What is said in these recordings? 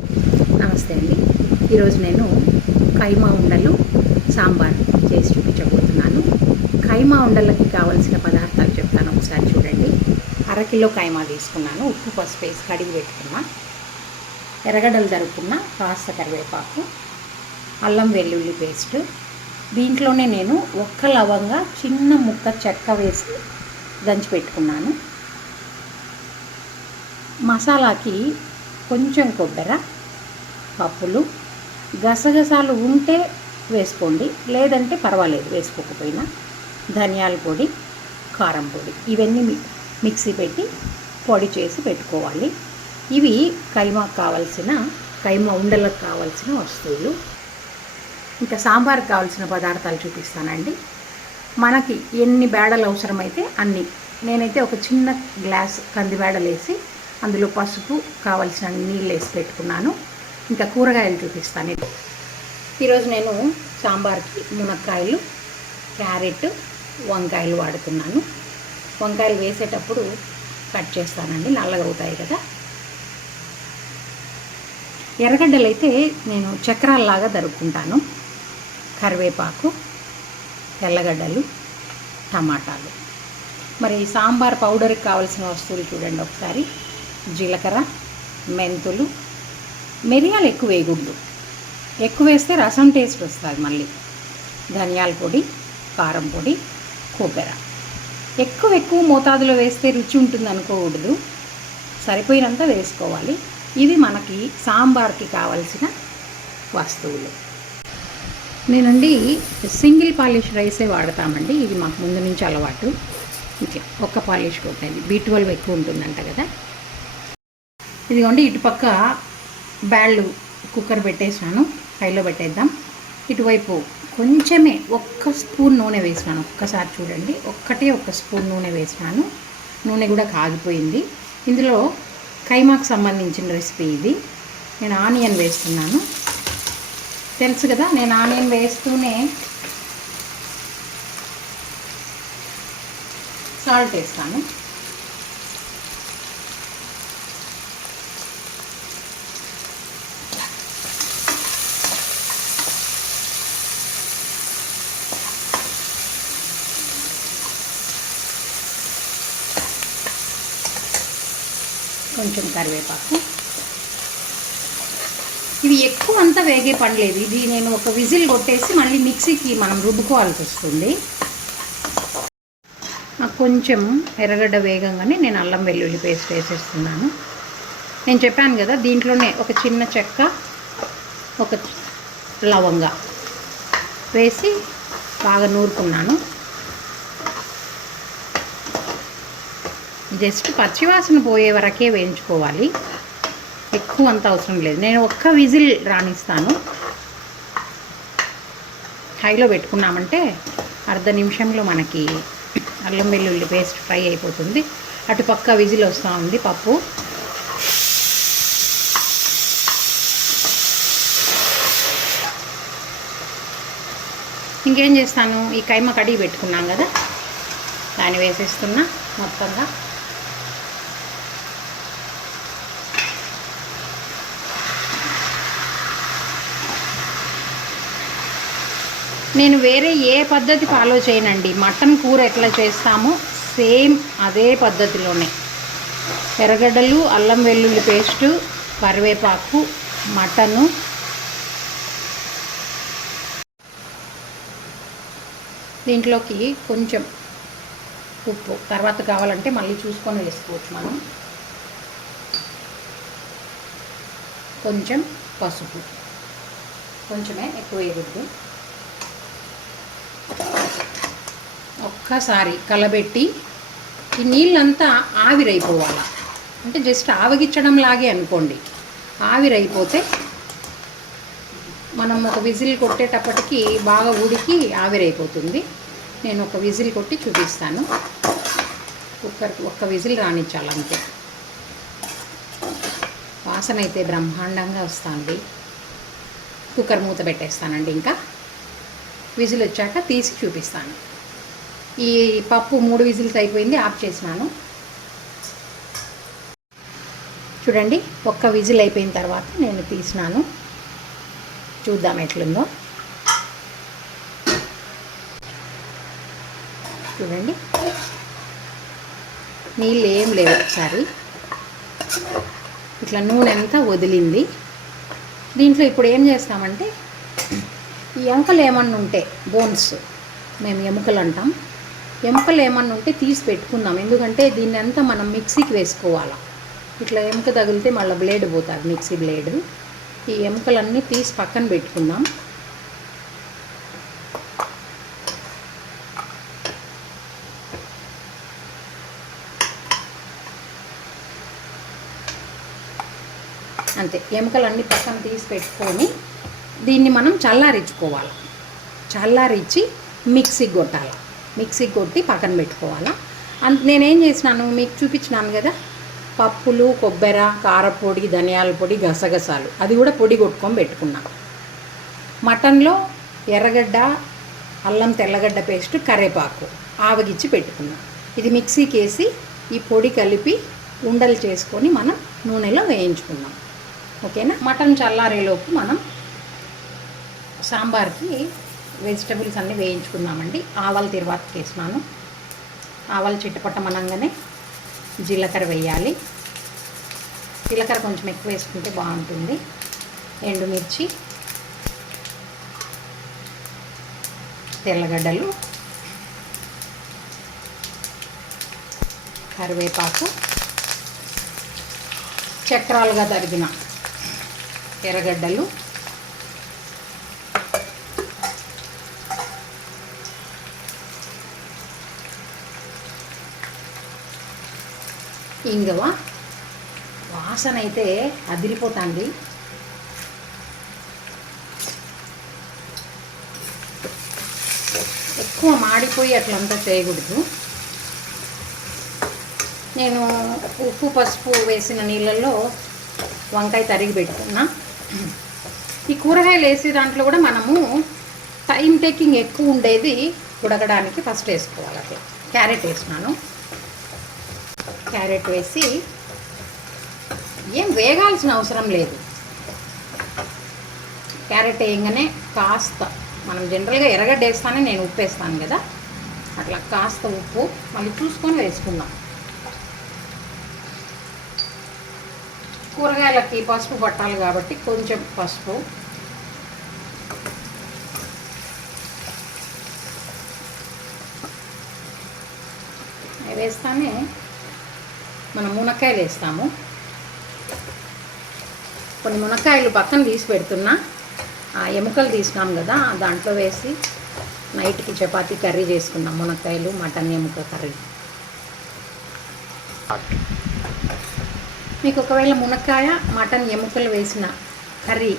నమస్తే అండి. ఈరోజు నేను కైమా ఉండలు సాంబార్ చేసి చూపించబోతున్నాను. కైమా ఉండలకి కావలసిన పదార్థాలు చెప్తాను, ఒకసారి చూడండి. అరకిలో కైమా తీసుకున్నాను, ఉప్పు పసుపు వేసి కడిగి పెట్టుకున్నా, ఎర్రగడ్డలు తరుక్కున్న, కాస్త కరివేపాకు, అల్లం వెల్లుల్లి పేస్ట్. దీంట్లోనే నేను ఒక్క లవంగా చిన్న ముక్క చెక్క వేసి దంచి పెట్టుకున్నాను. మసాలాకి కొంచెం కొబ్బరి, పప్పులు, గసగసాలు ఉంటే వేసుకోండి, లేదంటే పర్వాలేదు వేసుకోకపోయినా, ధనియాల పొడి, కారం పొడి, ఇవన్నీ మిక్సీ పెట్టి పొడి చేసి పెట్టుకోవాలి. ఇవి కైమా ఉండలకు కావాల్సిన వస్తువులు. ఇంకా సాంబార్కి కావాల్సిన పదార్థాలు చూపిస్తానండి. మనకి ఎన్ని బేడలు అవసరమైతే అన్ని. నేనైతే ఒక చిన్న గ్లాస్ కందిబేడలు వేసి అందులో పసుపు, కావలసిన నీళ్ళు వేసి పెట్టుకున్నాను. ఇంకా కూరగాయలు చూపిస్తాను. ఈరోజు నేను సాంబార్కి మునక్కాయలు, క్యారెట్, వంకాయలు వాడుతున్నాను. వంకాయలు వేసేటప్పుడు కట్ చేస్తానండి, నల్లగా అవుతాయి కదా. ఎర్రగడ్డలు అయితే నేను చక్రాల్లాగా తరుక్కుంటాను. కరివేపాకు, తెల్లగడ్డలు, టమాటాలు. మరి సాంబార్ పౌడర్కి కావాల్సిన వస్తువులు చూడండి ఒకసారి. జీలకర్ర, మెంతులు, మిరియాలు ఎక్కువ వేయకూడదు, ఎక్కువ వేస్తే రసం టేస్ట్ వస్తుంది మళ్ళీ. ధనియాల పొడి, కారం పొడి, కొబ్బరి. ఎక్కువ మోతాదులో వేస్తే రుచి ఉంటుంది అనుకోకూడదు, సరిపోయినంత వేసుకోవాలి. ఇవి మనకి సాంబార్కి కావలసిన వస్తువులు. నేనండి సింగిల్ పాలిష్ రైసే వాడతామండి, ఇది మాకు ముందు నుంచి అలవాటు. ఇట్లా ఒక్క పాలిష్ కొట్టేది, B12 ఎక్కువ ఉంటుందంట కదా. ఇదిగోండి, ఇటుపక్క బ్యాళ్ళు కుక్కర్ పెట్టేసాను, హైలో పెట్టేద్దాం. ఇటువైపు కొంచెమే ఒక్క స్పూన్ నూనె వేసినాను, ఒక్కసారి చూడండి. ఒక్క స్పూన్ నూనె వేసినాను. నూనె కూడా కాగిపోయింది. ఇందులో కైమాకు సంబంధించిన రెసిపీ ఇది. నేను ఆనియన్ వేస్తున్నాను. తెలుసు కదా, నేను ఆనియన్ వేస్తూనే సాల్ట్ వేస్తాను. కొంచెం కరివేపాకు. ఇవి ఎక్కువ అంతా వేగే పడలేదు. ఇది నేను ఒక విజిల్ కొట్టేసి మళ్ళీ మిక్సీకి మనం రుబ్బుకోవాల్సి వస్తుంది. నాకు కొంచెం ఎర్రగడ్డ వేగంగానే నేను అల్లం వెల్లుల్లి పేస్ట్ వేసేస్తున్నాను. నేను చెప్పాను కదా, దీంట్లోనే ఒక చిన్న చెక్క, ఒక లవంగా వేసి బాగా నూరుకున్నాను. జస్ట్ పచ్చివాసన పోయే వరకే వేయించుకోవాలి, ఎక్కువ అంత అవసరం లేదు. నేను ఒక్క విజిల్ రాణిస్తాను. హైలో పెట్టుకున్నామంటే అర్ధ నిమిషంలో మనకి అల్లం వెల్లుల్లి పేస్ట్ ఫ్రై అయిపోతుంది. అటుపక్క విజిల్ వస్తూ ఉంది పప్పు. ఇంకేం చేస్తాను, ఈ కైమా కడిగి పెట్టుకున్నాం కదా, దాన్ని వేసేస్తున్నా మొత్తంగా. నేను వేరే ఏ పద్ధతి ఫాలో చేయనండి. మటన్ కూర ఎట్లా చేస్తామో సేమ్ అదే పద్ధతిలోనే. ఎర్రగడ్డలు, అల్లం వెల్లుల్లి పేస్టు, కరివేపాకు, మటను, దీంట్లోకి కొంచెం ఉప్పు, తర్వాత కావాలంటే మళ్ళీ చూసుకొని వేసుకోవచ్చు మనం. కొంచెం పసుపు, కొంచెమే, ఎక్కువ వేయకూడదు. ఒక్కసారి కలబెట్టి ఈ నీళ్ళంతా ఆవిరైపోవాలి. అంటే జస్ట్ ఆవగించడం లాగే అనుకోండి. ఆవిరైపోతే మనం ఒక విజిల్ కొట్టేటప్పటికి బాగా ఉడికి ఆవిరైపోతుంది. నేను ఒక విజిల్ కొట్టి చూపిస్తాను. కుక్కర్కి ఒక్క విజిల్ రానిచ్చాలి అంతే. వాసన అయితే బ్రహ్మాండంగా వస్తుంది. కుక్కర్ మూత పెట్టేస్తానండి. ఇంకా విజిల్ వచ్చాక తీసి చూపిస్తాను. ఈ పప్పు 3 విజిల్స్ అయిపోయింది, ఆఫ్ చేసినాను. చూడండి, ఒక్క విజిల్ అయిపోయిన తర్వాత నేను తీసినాను. చూద్దాం ఎట్లుందో. చూడండి, నీళ్ళు ఏం లేవు. ఒకసారి ఇట్లా నూనె అంతా వదిలింది. దీంట్లో ఇప్పుడు ఏం చేస్తామంటే, ఈ ఎముకలు ఏమన్నా ఉంటే, బోన్స్ మేము ఎముకలు అంటాం, ఎముకలు ఏమన్నా ఉంటే తీసి పెట్టుకుందాం. ఎందుకంటే దీన్ని అంతా మనం మిక్సీకి వేసుకోవాలి. ఇట్లా ఎముక తగిలితే మళ్ళీ బ్లేడ్ పోతుంది, మిక్సీ బ్లేడ్. ఈ ఎముకలన్నీ తీసి పక్కన పెట్టుకుందాం. అంతే, ఎముకలన్నీ పక్కన తీసి పెట్టుకొని దీన్ని మనం చల్లారించుకోవాలి. చల్లారించి మిక్సీకి కొట్టాలి. మిక్సీకి కొట్టి పక్కన పెట్టుకోవాలి. నేనేం చేసినాను మీకు చూపించినాను కదా, పప్పులు, కొబ్బరి, కారపొడి, ధనియాల పొడి, గసగసాలు, అది కూడా పొడి కొట్టుకొని పెట్టుకున్నా. మటన్లో ఎర్రగడ్డ, అల్లం తెల్లగడ్డ పేస్ట్, కరివేపాకు ఆవగిచ్చి పెట్టుకున్నా. ఇది మిక్సీకి వేసి ఈ పొడి కలిపి ఉండలు చేసుకొని మనం నూనెలో వేయించుకున్నాం. ఓకేనా. మటన్ చల్లారేలోపు మనం సాంబార్కి వెజిటబుల్స్ అన్నీ వేయించుకుందామండి. ఆవాలు తిరువాత వేసినాను. ఆవాలు చిట్టపట్టమనంగానే జీలకర్ర వేయాలి. జీలకర్ర కొంచెం ఎక్కువ వేసుకుంటే బాగుంటుంది. ఎండుమిర్చి, తెల్లగడ్డలు, కరివేపాకు, చక్రాలుగా తరిగిన ఎర్రగడ్డలు, ఇంగువ. వాసన అయితే అదిరిపోతుంది. ఎక్కువ మాడిపోయి అట్లంతా చేయకూడదు. నేను ఉప్పు పసుపు వేసిన నీళ్ళల్లో వంకాయ తరిగి పెట్టుకున్నా. ఈ కూరగాయలు వేసే దాంట్లో కూడా మనము టైం టేకింగ్ ఎక్కువ ఉండేది ఉడకడానికి ఫస్ట్ వేసుకోవాలి. అట్లా క్యారెట్ వేసినాను. క్యారెట్ వేసి ఏం వేగాల్సిన అవసరం లేదు. క్యారెట్ వేయగానే కాస్త, మనం జనరల్గా ఎర్రగడ్డ వేస్తానే నేను ఉప్పు వేస్తాను కదా, అట్లా కాస్త ఉప్పు మళ్ళీ చూసుకొని వేసుకుందాం. కూరగాయలకి పసుపు పట్టాలి కాబట్టి కొంచెం పసుపు, వేస్తానే మనం మునక్కాయలు వేస్తాము. కొన్ని మునక్కాయలు పక్కన తీసి పెడుతున్నా. ఆ ఎముకలు తీసినాం కదా, దాంట్లో వేసి నైట్కి చపాతీ కర్రీ చేసుకున్నాం. మునక్కాయలు, మటన్ ఎముక కర్రీ. మీకు ఒకవేళ మునక్కాయ, మటన్ ఎముకలు వేసిన కర్రీ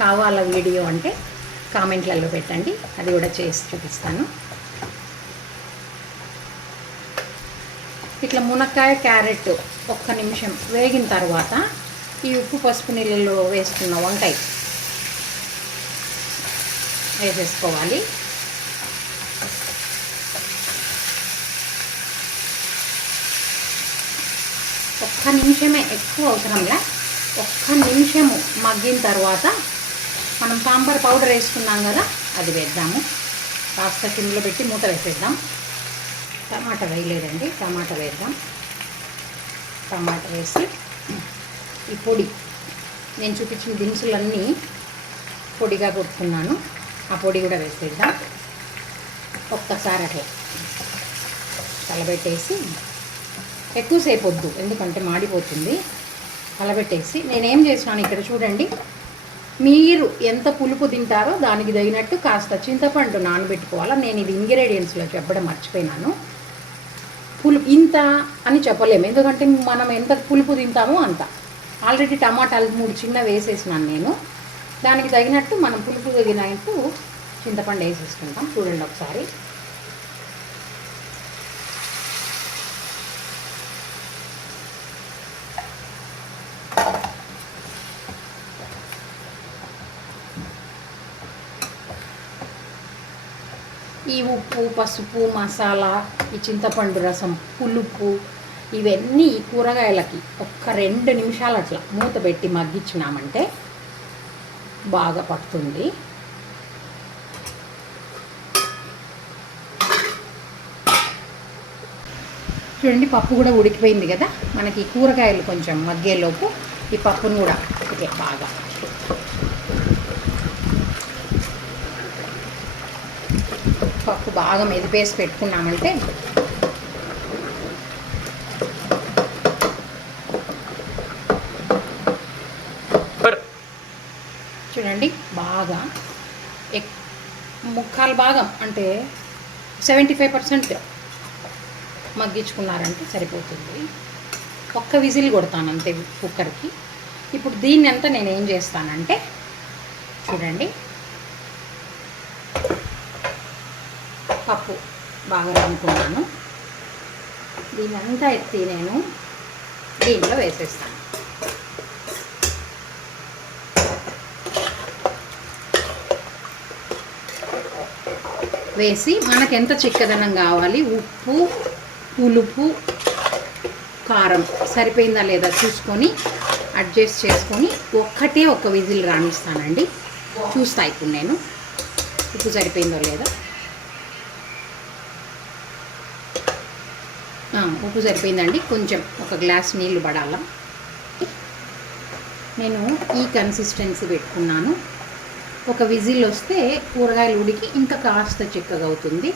కావాల వీడియో అంటే కామెంట్లలో పెట్టండి, అది కూడా చేసి చూపిస్తాను. ఇట్లా మునక్కాయ, క్యారెట్ ఒక్క నిమిషం వేగిన తర్వాత ఈ ఉప్పు పసుపు నీళ్ళలో వేసుకున్న వంకాయ వేసేసుకోవాలి. ఒక్క నిమిషమే, ఎక్కువ అవసరంలే. ఒక్క నిమిషము మగ్గిన తర్వాత మనం సాంబార్ పౌడర్ వేసుకున్నాం కదా, అది వేద్దాము. కాస్త కిందలో పెట్టి మూత వేసేద్దాం. టమాటా వేయలేదండి, టమాటా వేద్దాం. టమాటా వేసి ఈ పొడి, నేను చూపించిన దినుసులన్నీ పొడిగా కొట్టుకున్నాను, ఆ పొడి కూడా వేసేద్దాం. ఒక్కసారి అట్లా కలబెట్టేసి, ఎక్కువసేపు వద్దు ఎందుకంటే మాడిపోతుంది. కలబెట్టేసి నేనేం చేసినాను ఇక్కడ చూడండి, మీరు ఎంత పులుపు తింటారో దానికి తగినట్టు కాస్త చింతపండు నానబెట్టుకోవాలా. నేను ఇది ఇంగ్రీడియంట్స్లో చెప్పడం మర్చిపోయినాను. పులుపు ఇంత అని చెప్పలేము, ఎందుకంటే మనం ఎంత పులుపు తింటామో అంత. ఆల్రెడీ టమాటాలు 3 చిన్న వేసేసినాను నేను. దానికి తగినట్టు మనం పులుపు తగినట్టు చింతపండు వేసేసుకుంటాం. చూడండి ఒకసారి. ఈ ఉప్పు, పసుపు, మసాలా, ఈ చింతపండు రసం, పులుపు ఇవన్నీ ఈ కూరగాయలకి ఒక్క 2 నిమిషాలు అట్లా మూత పెట్టి మగ్గించినామంటే బాగా పడుతుంది. చూడండి, పప్పు కూడా ఉడికిపోయింది కదా. మనకి కూరగాయలు కొంచెం మగ్గేలోపు ఈ పప్పును కూడా ఇట్లా బాగా పప్పు బాగా మెదిపేసి పెట్టుకున్నామంటే చూడండి బాగా ముక్కాలు భాగం అంటే 75% మగ్గించుకున్నారంటే సరిపోతుంది. ఒక్క విజిల్ కొడతాను అంతే కుక్కర్కి. ఇప్పుడు దీన్ని అంతా నేను ఏం చేస్తానంటే చూడండి, పప్పు బాగా రంపుకున్నాను. దీన్ని అంతా ఎత్తి నేను దీంట్లో వేసేస్తాను. వేసి మనకు ఎంత చిక్కదనం కావాలి, ఉప్పు, పులుపు, కారం సరిపోయిందా లేదా చూసుకొని అడ్జస్ట్ చేసుకొని ఒక్క విజిల్ రాణిస్తానండి. చూస్తా ఇప్పుడు నేను ఉప్పు సరిపోయిందో లేదా. ఉప్పు సరిపోయిందండి. కొంచెం ఒక గ్లాస్ నీళ్లు పడాల. నేను ఈ కన్సిస్టెన్సీ పెట్టుకున్నాను. ఒక విజిల్ వస్తే కూరగాయలు ఉడికి ఇంకా కాస్త చిక్కగా అవుతుంది.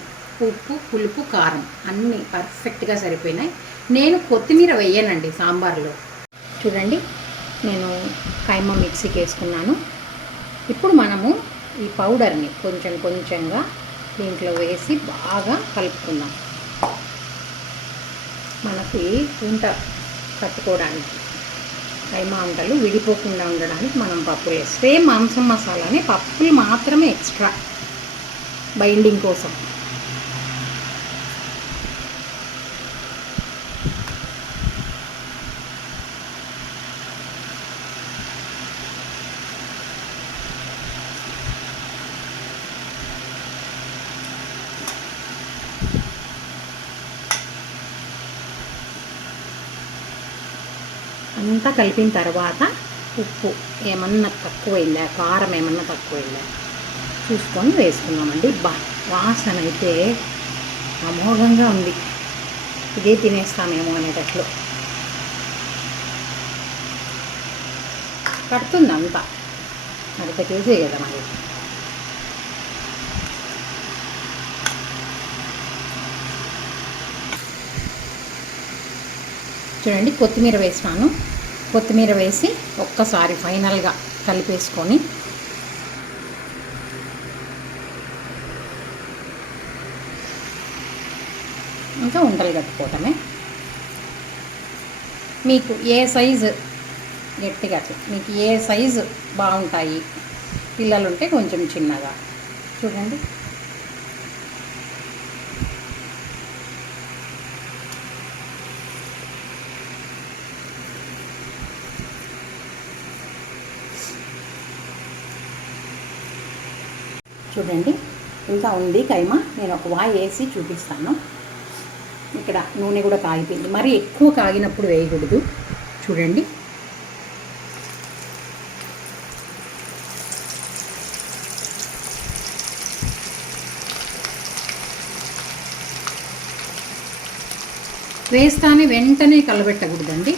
ఉప్పు, పులుపు, కారం అన్నీ పర్ఫెక్ట్గా సరిపోయినాయి. నేను కొత్తిమీర వేయనండి సాంబార్లో. చూడండి, నేను కైమా మిక్సీకి వేసుకున్నాను. ఇప్పుడు మనము ఈ పౌడర్ని కొంచెం కొంచెంగా దీంట్లో వేసి బాగా కలుపుకుందాం. మనకి ఉంట కట్టుకోవడానికి కైమా వంటలు విడిపోకుండా ఉండడానికి మనం పప్పులు వేస్తే మాంసం మసాలానే, పప్పులు మాత్రమే ఎక్స్ట్రా బైండింగ్ కోసం. అంతా కలిపిన తర్వాత ఉప్పు ఏమన్నా తక్కువైందా, కారం ఏమన్నా తక్కువైందా చూసుకొని వేసుకున్నామండి. వాసన అయితే అమోఘంగా ఉంది. ఇదే తినేస్తామేమో అనేటట్లు పడుతుంది. అంతా అర్ధ కేజీ కదా మరి. చూడండి, కొత్తిమీర వేసినాను. కొత్తిమీర వేసి ఒక్కసారి ఫైనల్గా కలిపేసుకొని ఇంకా ఉండలు కట్టుకోవటమే. మీకు ఏ సైజు గట్టిగా మీకు ఏ సైజు బాగుంటాయి, పిల్లలుంటే కొంచెం చిన్నగా చూడండి. చూడండి, ఇంకా ఉంది కైమా. నేను ఒక వాయి వేసి చూపిస్తాను. ఇక్కడ నూనె కూడా కాగిపోయింది. మరి ఎక్కువ కాగినప్పుడు వేయకూడదు. చూడండి, వేస్తానే వెంటనే కలబెట్టకూడదండి.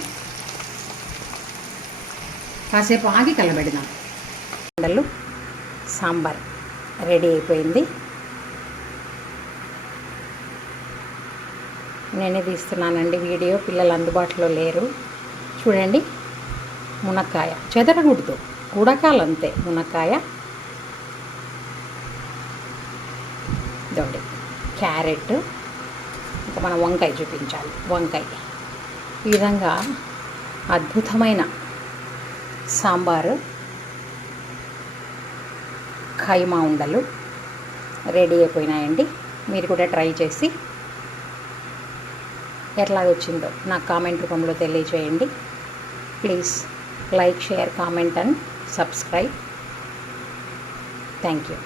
కాసేపు ఆగి కలబెడదాం. సాంబార్ రెడీ అయిపోయింది. నేనే తీస్తున్నానండి వీడియో, పిల్లలు అందుబాటులో లేరు. చూడండి, మునక్కాయ చెదరకూడదు, ఉడకాలంతే మునక్కాయ. ఇదండి క్యారెట్. ఇంకా మనం వంకాయ చూపించాలి. వంకాయ ఈ విధంగా అద్భుతమైన సాంబారు, ఖైమా ఉండలు రెడీ అయిపోయినాయండి. మీరు కూడా ట్రై చేసి ఎట్లా వచ్చిందో నాకు కామెంట్ రూపంలో తెలియజేయండి. Please like, share, comment and subscribe. Thank you.